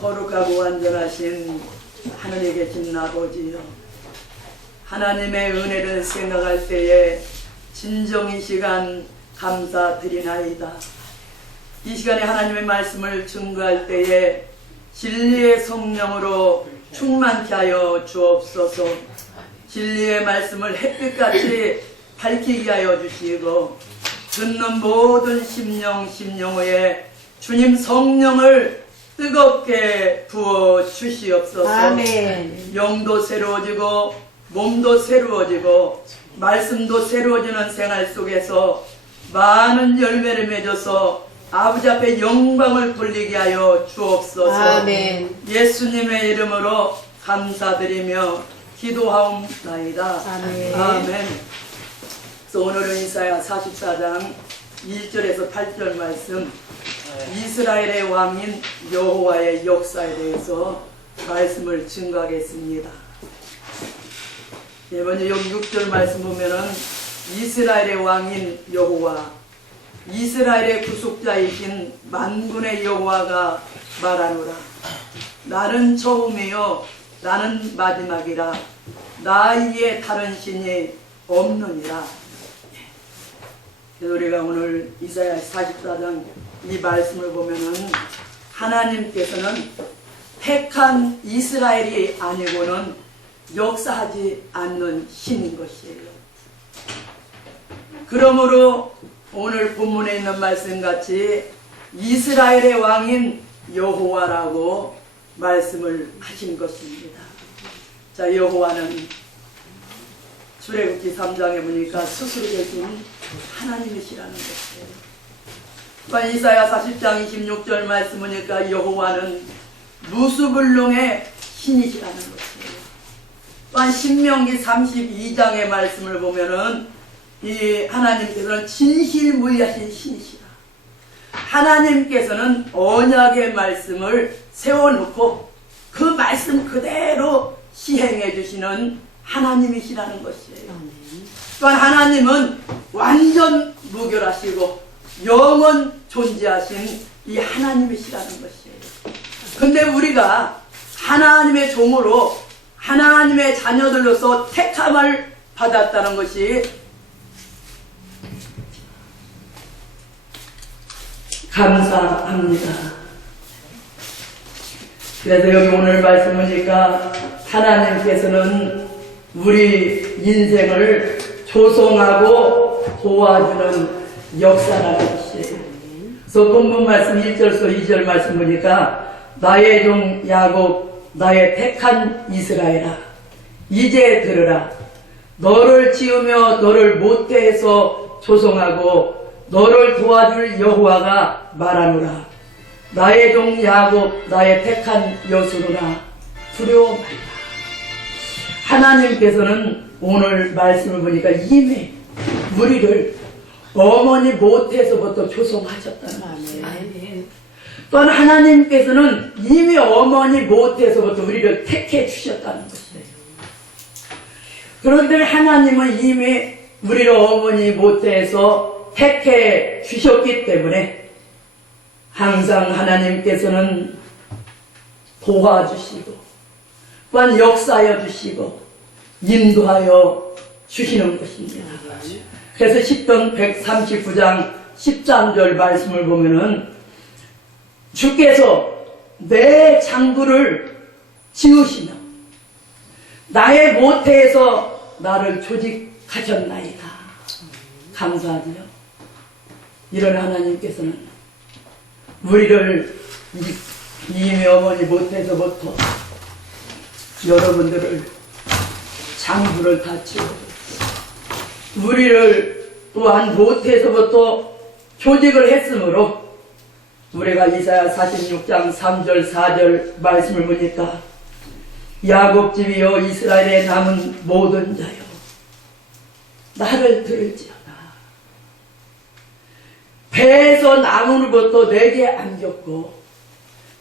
거룩하고 완전하신 하늘에 계신 아버지여, 하나님의 은혜를 생각할 때에 진정 이 시간 감사드리나이다. 이 시간에 하나님의 말씀을 증거할 때에 진리의 성령으로 충만케 하여 주옵소서. 진리의 말씀을 햇빛같이 밝히게 하여 주시고, 듣는 모든 심령호에 주님 성령을 뜨겁게 부어 주시옵소서. 아멘. 영도 새로워지고 몸도 새로워지고 말씀도 새로워지는 생활 속에서 많은 열매를 맺어서 아버지 앞에 영광을 돌리게 하여 주옵소서. 아멘. 예수님의 이름으로 감사드리며 기도하옵나이다. 아멘. 아멘. 그래서 오늘은 이사야 44장 1절에서 8절 말씀, 이스라엘의 왕인 여호와의 역사에 대해서 말씀을 증거하겠습니다. 먼저 여기 6절 말씀 보면은 이스라엘의 왕인 여호와, 이스라엘의 구속자이신 만군의 여호와가 말하노라. 나는 처음이요 나는 마지막이라. 나 위에 다른 신이 없느니라. 그래서 우리가 오늘 이사야 44장 이 말씀을 보면은 하나님께서는 택한 이스라엘이 아니고는 역사하지 않는 신인 것이에요. 그러므로 오늘 본문에 있는 말씀같이 이스라엘의 왕인 여호와라고 말씀을 하신 것입니다. 자, 여호와는 출애굽기 3장에 보니까 스스로 계신 하나님이시라는 것이에요. 이사야 40장 26절 말씀 보니까 여호와는 무수불능의 신이시라는 것이에요. 또한 신명기 32장의 말씀을 보면은 이 하나님께서는 진실무이하신 신이시라. 하나님께서는 언약의 말씀을 세워놓고 그 말씀 그대로 시행해 주시는 하나님이시라는 것이에요. 또한 하나님은 완전 무결하시고 영원 존재하신 이 하나님이시라는 것이에요. 근데 우리가 하나님의 종으로 하나님의 자녀들로서 택함을 받았다는 것이 감사합니다. 그래서 여기 오늘 말씀 보니까 하나님께서는 우리 인생을 조성하고 도와주는 역사라는 것이에요. 그래서 본문 말씀 1절에서 2절 말씀 보니까 나의 종 야곱, 나의 택한 이스라엘아, 이제 들으라. 너를 지으며 너를 모태해서 조성하고 너를 도와줄 여호와가 말하노라. 나의 종 야곱, 나의 택한 여수로라. 두려워 말라. 하나님께서는 오늘 말씀을 보니까 이미 우리를 어머니 모태에서부터 조성하셨다는 것이에요. 또한 하나님께서는 이미 어머니 모태에서부터 우리를 택해 주셨다는 것이에요. 그렇기 때문에 하나님은 이미 우리를 어머니 모태에서 택해 주셨기 때문에 항상 하나님께서는 도와주시고 또한 역사하여 주시고 인도하여 주시는 것입니다. 그래서 시편 139장 13절 말씀을 보면은 주께서 내 장부를 지으시며 나의 모태에서 나를 조직하셨나이다. 감사하지요. 이런 하나님께서는 우리를 이미 어머니 모태에서부터 여러분들을 장부를 다 지어줬어요. 우리를 또한 모태에서부터 조직을 했으므로 우리가 이사야 46장 3절 4절 말씀을 보니까 야곱집이여 이스라엘에 남은 모든 자여 나를 들을지어다. 배에서 나무로부터 내게 안겼고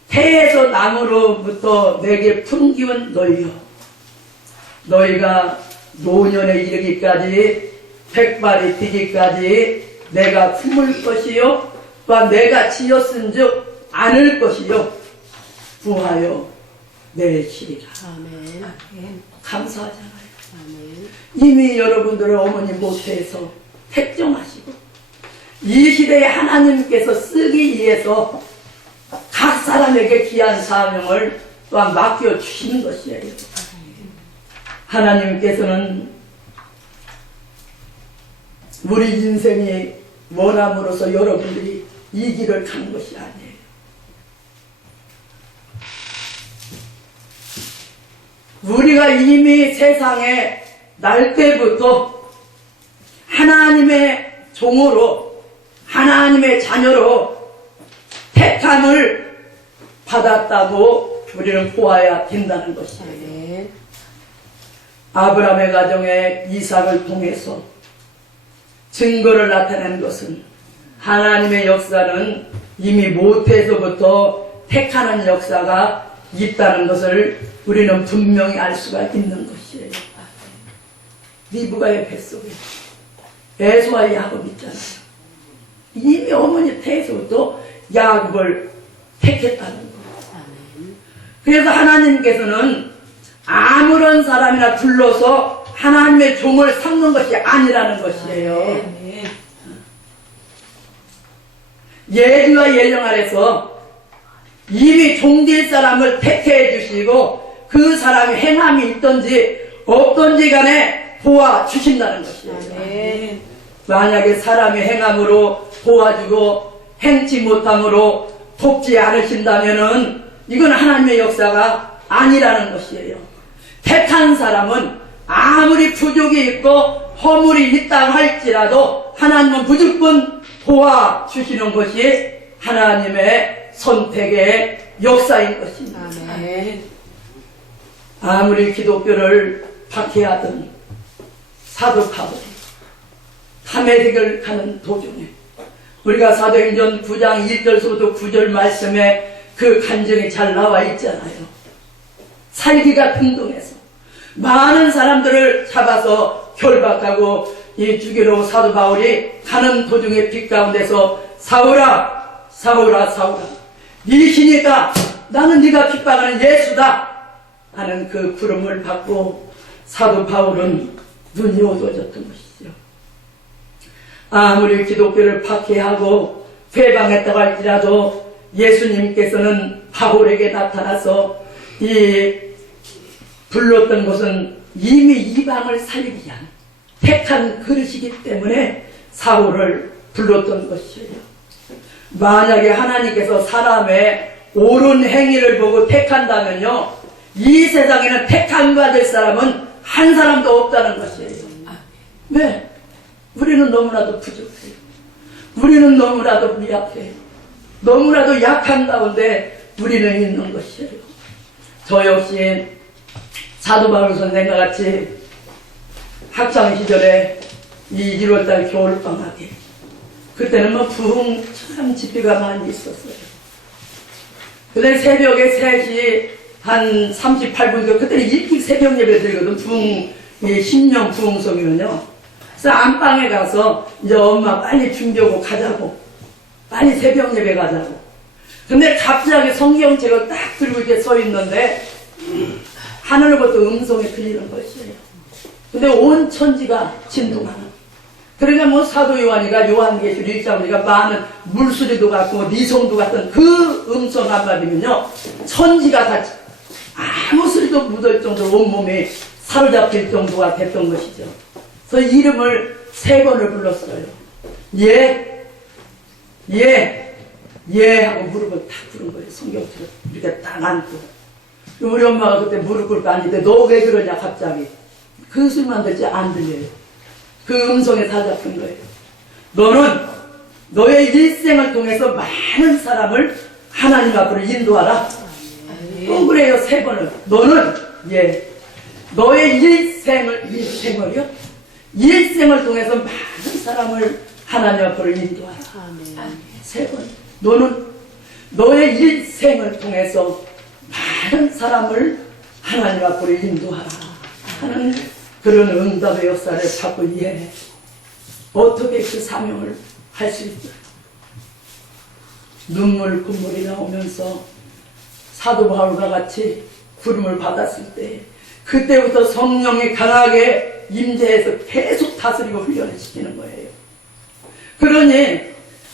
태에서 나무로부터 내게 품기운 너희여, 너희가 노년에 이르기까지 백발이 되기까지 내가 품을 것이요 또한 내가 지었은즉 않을 것이요 구하여 내시리라. 아멘. 감사하잖아요. 아멘. 이미 여러분들의 어머니 모태에서 택정하시고 이 시대에 하나님께서 쓰기 위해서 각 사람에게 귀한 사명을 또한 맡겨주시는 것이에요. 하나님께서는 우리 인생이 원함으로써 여러분들이 이 길을 가는 것이 아니에요. 우리가 이미 세상에 날 때부터 하나님의 종으로 하나님의 자녀로 택함을 받았다고 우리는 보아야 된다는 것이에요. 아멘. 아브라함의 가정에 이삭을 통해서 증거를 나타낸 것은 하나님의 역사는 이미 모태에서부터 택하는 역사가 있다는 것을 우리는 분명히 알 수가 있는 것이에요. 리브가의 뱃속에 에서와 야곱 있잖아요. 이미 어머니 태에서부터 야곱을 택했다는 거예요. 그래서 하나님께서는 아무런 사람이나 불러서 하나님의 종을 삼는 것이 아니라는 것이에요. 예리와 예령 아래서 이미 종될 사람을 택해 주시고 그 사람이 행함이 있든지 없든지 간에 도와주신다는 것이에요. 만약에 사람이 행함으로 도와주고 행치 못함으로 돕지 않으신다면은 이건 하나님의 역사가 아니라는 것이에요. 택한 사람은 아무리 부족이 있고 허물이 있다고 할지라도 하나님은 무조건 도와주시는 것이 하나님의 선택의 역사인 것입니다. 아멘. 아무리 기독교를 박해하던 사도 바울이 다메섹을 가는 도중에 우리가 사도행전 9장 1절부터 9절 말씀에 그 간증이 잘 나와 있잖아요. 살기가 등등해서 많은 사람들을 잡아서 결박하고 이 죽이러 사도 바울이 가는 도중에 빛 가운데서 사울아 사울아 사울아 네 신이다 나는 네가 핍박하는 예수다 하는 그 부름을 받고 사도 바울은 눈이 어두워졌던 것이죠. 아무리 기독교를 박해하고 회방했다고 할지라도 예수님께서는 바울에게 나타나서 이 불렀던 것은 이미 이방을 살리기 위한 택한 그릇이기 때문에 사울을 불렀던 것이에요. 만약에 하나님께서 사람의 옳은 행위를 보고 택한다면요 이 세상에는 택함 받을 사람은 한 사람도 없다는 것이에요. 왜? 우리는 너무나도 부족해요. 우리는 너무나도 미약해요. 너무나도 약한 가운데 우리는 있는 것이에요. 저 역시 사도 바울 선생과 같이 학창시절에 이 1월달 겨울방학에 그때는 뭐 부흥 참 집회가 많이 있었어요. 그때 새벽에 3시 한 38분 그때는 일찍 새벽 예배 드리거든. 부흥 신령 부흥성이면요. 그래서 안방에 가서 이제 엄마 빨리 준비하고 가자고 빨리 새벽 예배 가자고. 근데 갑자기 성경책을 딱 들고 이렇게 서 있는데 하늘로부터 음성이 들리는 것이에요. 근데 온 천지가 진동하는. 그러니까 뭐 사도 요한이가 요한계시록 1장 우리가 많은 물소리도 같고 니성도 같은 그 음성 한마디면요 천지가 다 아무 소리도 묻을 정도로 온몸이 사로잡힐 정도가 됐던 것이죠. 그래서 이름을 3번을 불렀어요. 예 하고 무릎을 탁 꿇은 거예요. 성경처럼 이렇게 딱 앉고. 우리 엄마가 그때 무릎 꿇고 앉는데 너 왜 그러냐 갑자기. 그 소리만 듣지 안 들려요. 그 음성에 사로잡힌 거예요. 너는 너의 일생을 통해서 많은 사람을 하나님 앞으로 인도하라. 또 그래요 3번을. 너는 너의 일생을요? 일생을 통해서 많은 사람을 하나님 앞으로 인도하라. 3번. 너는 너의 일생을 통해서 많은 사람을 하나님 앞으로 인도하라 하는 그런 응답의 역사를 받고 어떻게 그 사명을 할 수 있어요? 눈물 콧물이 나오면서 사도 바울과 같이 구름을 받았을 때 그때부터 성령이 강하게 임재해서 계속 다스리고 훈련을 시키는 거예요. 그러니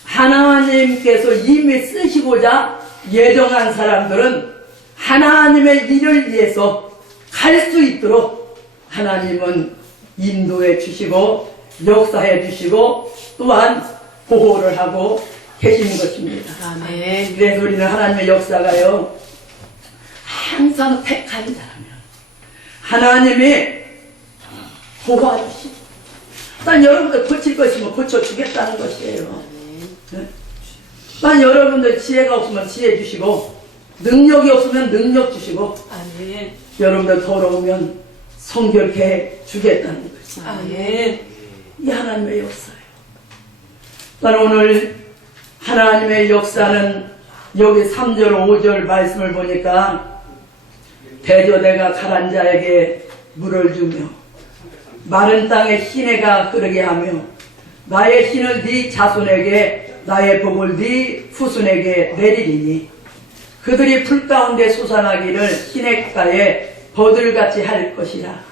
하나님께서 이미 쓰시고자 예정한 사람들은 하나님의 일을 위해서 갈 수 있도록 하나님은 인도해 주시고 역사해 주시고 또한 보호를 하고 계시는 것입니다. 아멘. 그래서 우리는 하나님의 역사가요 항상 택한 자라면 하나님이 보호하시고 난 여러분들 고칠 것이면 고쳐주겠다는 것이에요. 네? 난 여러분들 지혜가 없으면 지혜 주시고 능력이 없으면 능력 주시고 아멘. 여러분들 더러우면 성결케 주겠다는 것이에요. 아멘. 이 하나님의 역사예요. 나는 오늘 하나님의 역사는 여기 3절 5절 말씀을 보니까 대저대가 가란 자에게 물을 주며 마른 땅에 시내가 흐르게 하며 나의 신을 네 자손에게 나의 복을 네 후손에게 내리리니 그들이 풀 가운데 솟아나기를 시냇가에 버들같이 할 것이라.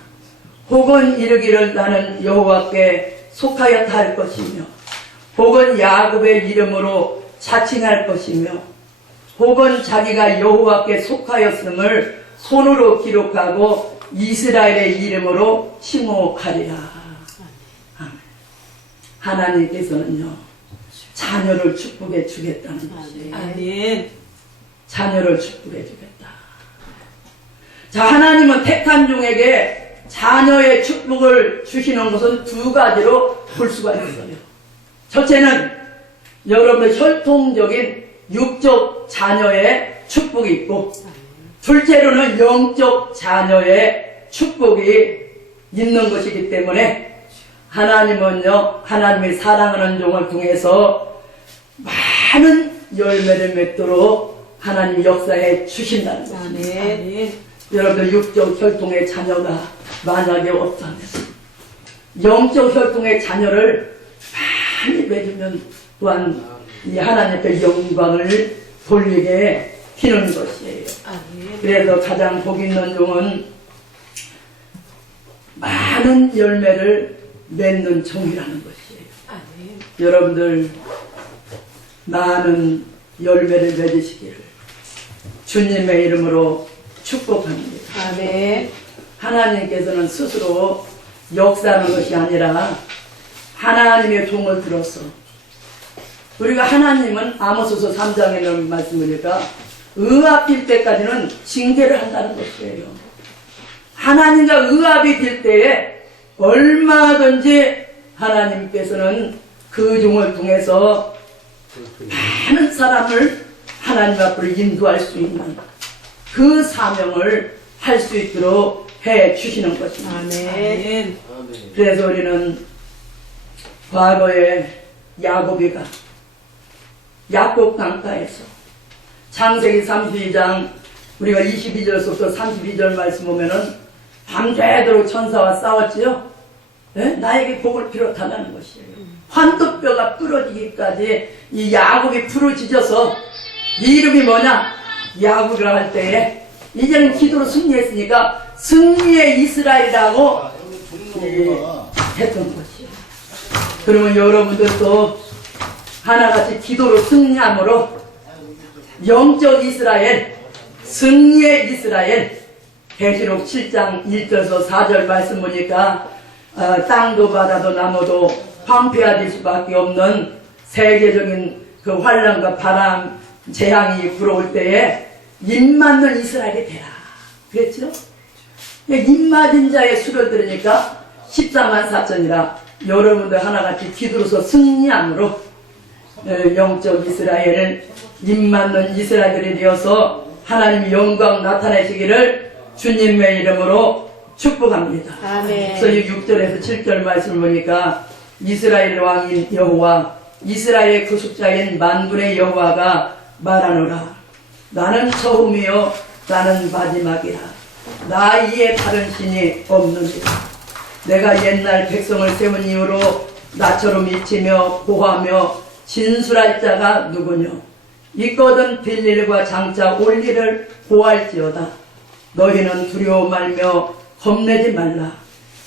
혹은 이르기를 나는 여호와께 속하였다 할 것이며 혹은 야곱의 이름으로 자칭할 것이며 혹은 자기가 여호와께 속하였음을 손으로 기록하고 이스라엘의 이름으로 칭호하리라. 아멘. 하나님께서는요 자녀를 축복해 주겠다는 것이에요. 아멘. 자녀를 축복해 주겠다. 자, 하나님은 택한 종에게 자녀의 축복을 주시는 것은 두 가지로 볼 수가 있어요. 첫째는 여러분의 혈통적인 육적 자녀의 축복이 있고 둘째로는 영적 자녀의 축복이 있는 것이기 때문에 하나님은요 하나님의 사랑하는 종을 통해서 많은 열매를 맺도록 하나님 역사해 주신다는 것입니다. 아멘. 여러분들 육적 혈통의 자녀가 만약에 없다면 영적 혈통의 자녀를 많이 맺으면 또한 이 하나님 앞에 영광을 돌리게 피는 것이에요. 아멘. 그래서 가장 복 있는 종은 많은 열매를 맺는 종이라는 것이에요. 아멘. 여러분들 많은 열매를 맺으시기를 주님의 이름으로 축복합니다. 아멘. 하나님께서는 스스로 역사하는 것이 아니라 하나님의 종을 들어서 우리가 하나님은 아모스서 3장에 있는 말씀이니까 의합될 때까지는 징계를 한다는 것이에요. 하나님과 의합이 될 때에 얼마든지 하나님께서는 그 종을 통해서 많은 사람을 하나님 앞으로 인도할 수 있는 그 사명을 할 수 있도록 해 주시는 것입니다. 아멘. 그래서 우리는 과거에 야곱이가 야곱 강가에서 창세기 32장 우리가 22절부터 32절 말씀 보면은 밤새도록 천사와 싸웠지요. 네? 나에게 복을 비롯하라는 것이에요. 환도뼈가 부러지기까지 이 야곱이 부러지져서 이 이름이 뭐냐? 야곱이라 할 때에 이제는 기도로 승리했으니까 승리의 이스라엘이라고 했던 것이에요. 그러면 여러분들도 하나같이 기도로 승리함으로 영적 이스라엘, 승리의 이스라엘, 계시록 7장 1절에서 4절 말씀 보니까 땅도 바다도 나무도 황폐해질 수밖에 없는 세계적인 그 환란과 바람, 재앙이 불어올 때에 입맞는 이스라엘이 되라. 그랬죠? 입맞은 자의 수를 들으니까 14만 4천이라 여러분들 하나같이 기도로서 승리함으로 영적 이스라엘을 입맞는 이스라엘이 되어서 하나님의 영광 나타내시기를 주님의 이름으로 축복합니다. 아멘. 그래서 이 6절에서 7절 말씀을 보니까 이스라엘 왕인 여호와 이스라엘의 구속자인 만군의 여호와가 말하노라. 나는 처음이요 나는 마지막이라. 나 이에 다른 신이 없느니라. 내가 옛날 백성을 세운 이후로 나처럼 미치며 고하며 진술할 자가 누구뇨. 있거든 빌릴과 장차 올 일을 고할지어다. 너희는 두려워 말며 겁내지 말라.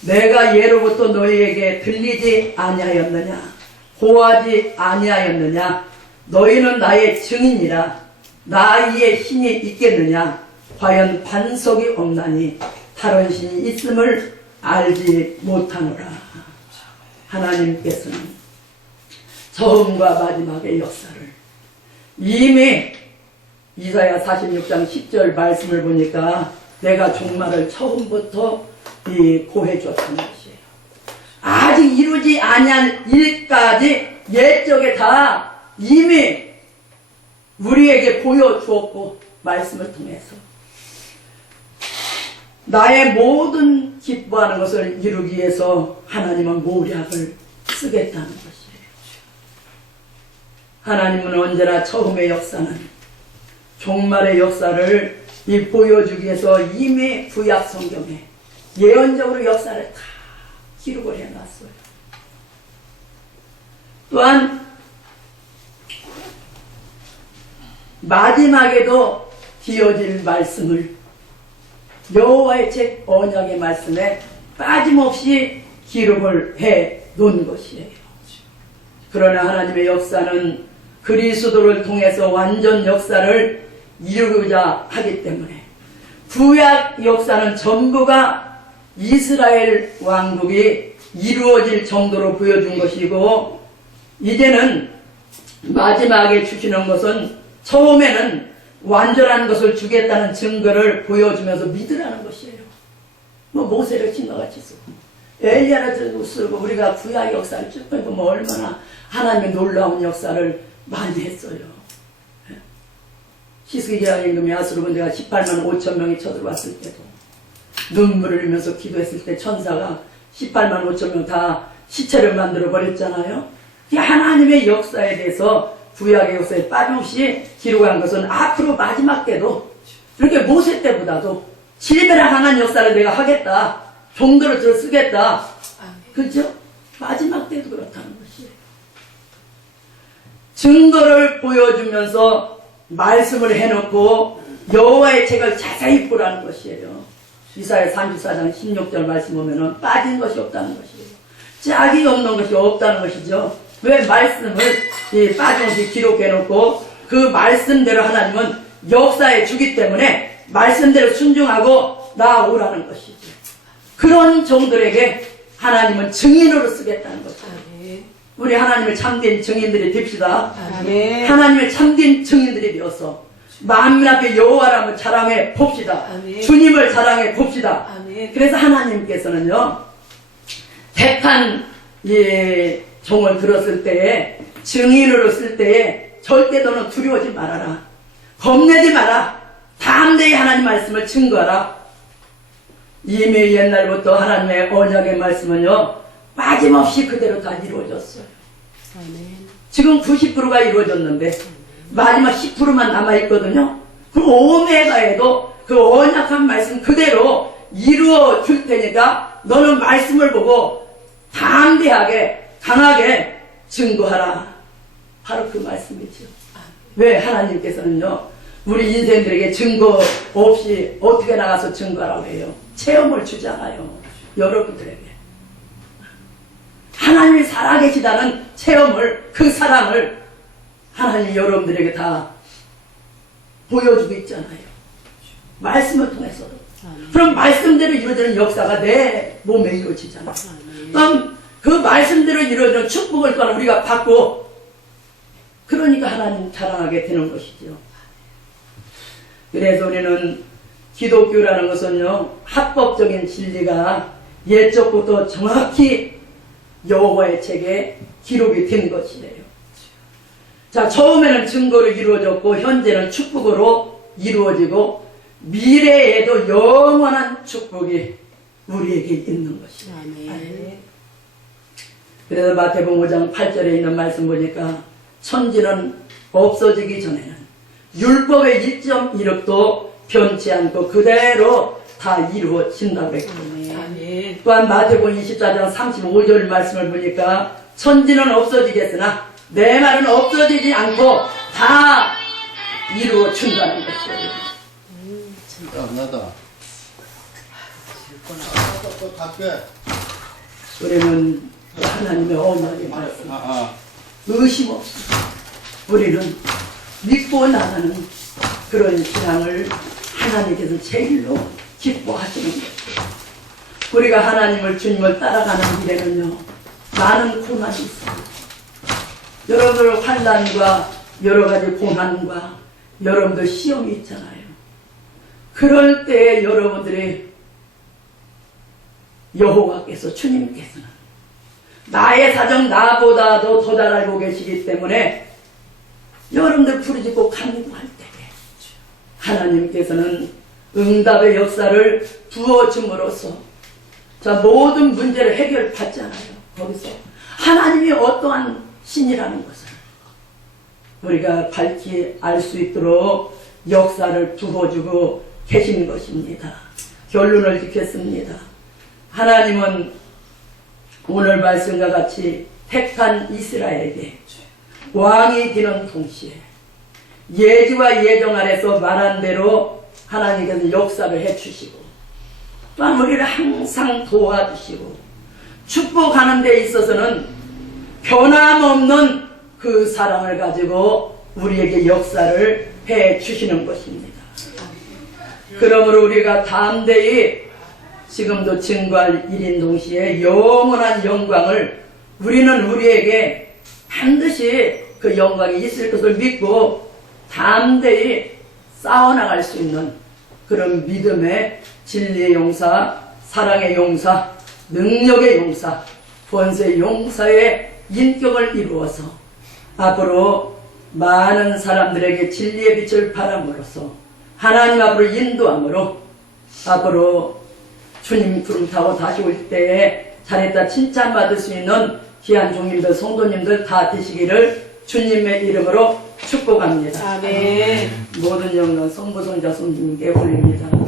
내가 예로부터 너희에게 들리지 아니하였느냐? 고하지 아니하였느냐? 너희는 나의 증인이라. 나 위에 신이 있겠느냐? 과연 반석이 없나니 다른 신이 있음을 알지 못하노라. 하나님께서는 처음과 마지막의 역사를 이미 이사야 46장 10절 말씀을 보니까 내가 종말을 처음부터 고해 주었던 것이에요. 아직 이루지 아니한 일까지 옛적에 다 이미 우리에게 보여주었고 말씀을 통해서 나의 모든 기뻐하는 것을 이루기 위해서 하나님은 모략을 쓰겠다는 것이에요. 하나님은 언제나 처음의 역사는 종말의 역사를 보여주기 위해서 이미 구약 성경에 예언적으로 역사를 다 기록을 해놨어요. 또한 마지막에도 기어질 말씀을 여호와의 책 언약의 말씀에 빠짐없이 기록을 해 놓은 것이에요. 그러나 하나님의 역사는 그리스도를 통해서 완전 역사를 이루고자 하기 때문에 구약 역사는 전부가 이스라엘 왕국이 이루어질 정도로 보여준 것이고 이제는 마지막에 주시는 것은 처음에는 완전한 것을 주겠다는 증거를 보여주면서 믿으라는 것이에요. 뭐 모세를 칭가같이 쓰고 엘리야를 쓰고 우리가 구약 역사를 쭉 보면 얼마나 하나님의 놀라운 역사를 많이 했어요. 히스기야 임금이 아수르 군대가 18만 5천 명이 쳐들어왔을 때도 눈물을 흘리면서 기도했을 때 천사가 18만 5천 명 다 시체를 만들어 버렸잖아요. 하나님의 역사에 대해서 구약의 역사에 빠짐없이 기록한 것은 앞으로 마지막 때도 이렇게 모세 때보다도 7배나 강한 역사를 내가 하겠다. 종도를 들어 쓰겠다. 그렇죠? 마지막 때도 그렇다는 것이에요. 증거를 보여주면서 말씀을 해놓고 여호와의 책을 자세히 보라는 것이에요. 이사야 34장 16절 말씀 보면은 빠진 것이 없다는 것이에요. 짝이 없는 것이 없다는 것이죠. 왜 말씀을 빠짐없이 기록해놓고 그 말씀대로 하나님은 역사에 주기 때문에 말씀대로 순종하고 나아오라는 것이죠. 그런 종들에게 하나님은 증인으로 쓰겠다는 것이에요. 우리 하나님을 참된 증인들이 됩시다. 아멘. 하나님을 참된 증인들이 되어서 만민 앞에 여호와를 한번 자랑해 봅시다. 아멘. 주님을 자랑해 봅시다. 아멘. 그래서 하나님께서는요 택한 종을 들었을 때에 증인으로 쓸 때에 절대 너는 두려워하지 말아라. 겁내지 마라. 담대히 하나님 말씀을 증거하라. 이미 옛날부터 하나님의 언약의 말씀은요 빠짐없이 그대로 다 이루어졌어요. 아멘. 지금 90%가 이루어졌는데 마지막 10%만 남아있거든요. 그 오메가에도 그 언약한 말씀 그대로 이루어 줄 테니까 너는 말씀을 보고 담대하게 강하게 증거하라. 바로 그 말씀이죠. 왜 하나님께서는요 우리 인생들에게 증거 없이 어떻게 나가서 증거하라고 해요. 체험을 주잖아요. 여러분들에게 하나님이 살아계시다는 체험을, 그 사랑을 하나님이 여러분들에게 다 보여주고 있잖아요. 말씀을 통해서도. 그럼 말씀대로 이루어지는 역사가 내 몸에 이루어지잖아요. 그럼 그 말씀대로 이루어지는 축복을 또한 우리가 받고 그러니까 하나님 자랑하게 되는 것이죠. 그래서 우리는 기독교라는 것은요 합법적인 진리가 옛적부터 정확히 여호와의 책에 기록이 된 것이에요. 자, 처음에는 증거로 이루어졌고 현재는 축복으로 이루어지고 미래에도 영원한 축복이 우리에게 있는 것이에요. 아멘. 그래서 마태복음 5장 8절에 있는 말씀 보니까 천지는 없어지기 전에는 율법의 1.1획도 변치 않고 그대로 다 이루어진다고 했거든요. 아멘. 또한 마태복음 24장 35절 말씀을 보니까 천지는 없어지겠으나 내 말은 없어지지 않고 다 이루어 준다는 것이에요. 나다. 또 갈게. 우리는 하나님의 어머니 말씀 아. 의심 없이 우리는 믿고 나가는 그런 신앙을 하나님께서 제일로 기뻐하시는 거예요. 우리가 하나님을 주님을 따라가는 길에는요 많은 고난이 있어요. 여러분들 환난과 여러 가지 고난과 여러분들 시험이 있잖아요. 그럴 때 여러분들이 여호와께서 주님께서는 나의 사정 나보다도 더 잘 알고 계시기 때문에 여러분들 부르짖고 간구할 때에 하나님께서는 응답의 역사를 부어줌으로써 자 모든 문제를 해결받잖아요. 거기서 하나님이 어떠한 신이라는 것을 우리가 밝히 알 수 있도록 역사를 부어주고 계신 것입니다. 결론을 짓겠습니다. 하나님은 오늘 말씀과 같이 택한 이스라엘에게 왕이 되는 동시에 예지와 예정 아래서 말한 대로 하나님께서 역사를 해주시고 또한 우리를 항상 도와주시고 축복하는 데 있어서는 변함없는 그 사랑을 가지고 우리에게 역사를 해주시는 것입니다. 그러므로 우리가 담대히 지금도 증거할 일인 동시에 영원한 영광을 우리는 우리에게 반드시 그 영광이 있을 것을 믿고 담대히 싸워나갈 수 있는 그런 믿음의 진리의 용사, 사랑의 용사, 능력의 용사, 권세의 용사의 인격을 이루어서 앞으로 많은 사람들에게 진리의 빛을 발함으로써 하나님 앞으로 인도함으로 앞으로 주님 구름 타고 다시 올 때에 잘했다 칭찬받을 수 있는 귀한 종님들 성도님들 다 되시기를 주님의 이름으로 축복합니다. 아멘. 모든 영광 성부 성자 성님께 올립니다.